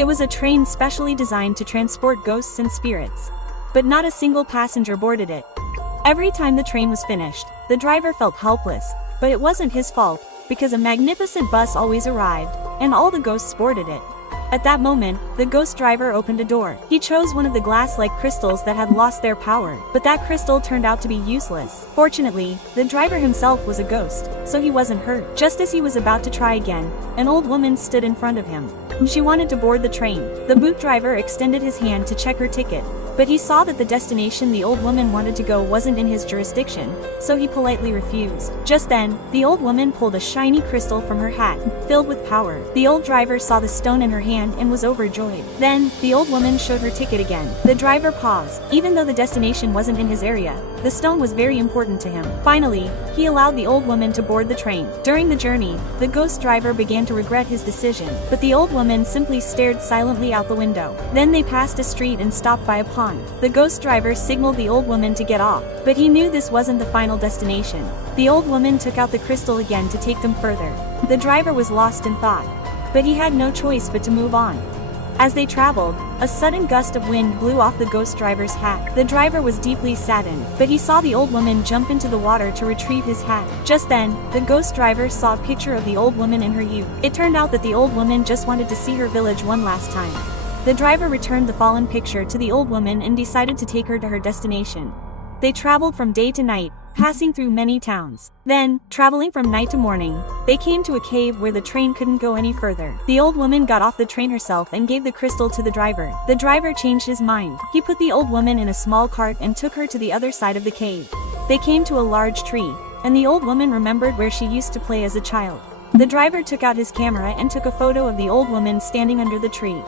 It was a train specially designed to transport ghosts and spirits. But not a single passenger boarded it. Every time the train was finished, the driver felt helpless, but it wasn't his fault, because a magnificent bus always arrived, and all the ghosts boarded it. At that moment, the ghost driver opened a door. He chose one of the glass-like crystals that had lost their power, but that crystal turned out to be useless. Fortunately, the driver himself was a ghost, so he wasn't hurt. Just as he was about to try again, an old woman stood in front of him. She wanted to board the train. The boot driver extended his hand to check her ticket, but he saw that the destination the old woman wanted to go wasn't in his jurisdiction, so he politely refused. Just then, the old woman pulled a shiny crystal from her hat, filled with power. The old driver saw the stone in her hand and was overjoyed. Then, the old woman showed her ticket again. The driver paused. Even though the destination wasn't in his area, the stone was very important to him. Finally, he allowed the old woman to board the train. During the journey, the ghost driver began to regret his decision, but the old woman simply stared silently out the window. Then they passed a street and stopped by a pond. The ghost driver signaled the old woman to get off, but he knew this wasn't the final destination. The old woman took out the crystal again to take them further. The driver was lost in thought, but he had no choice but to move on. As they traveled, a sudden gust of wind blew off the ghost driver's hat. The driver was deeply saddened, but he saw the old woman jump into the water to retrieve his hat. Just then, the ghost driver saw a picture of the old woman in her youth. It turned out that the old woman just wanted to see her village one last time. The driver returned the fallen picture to the old woman and decided to take her to her destination. They traveled from day to night, passing through many towns. Then, traveling from night to morning, they came to a cave where the train couldn't go any further. The old woman got off the train herself and gave the crystal to the driver. The driver changed his mind. He put the old woman in a small cart and took her to the other side of the cave. They came to a large tree, and the old woman remembered where she used to play as a child. The driver took out his camera and took a photo of the old woman standing under the tree.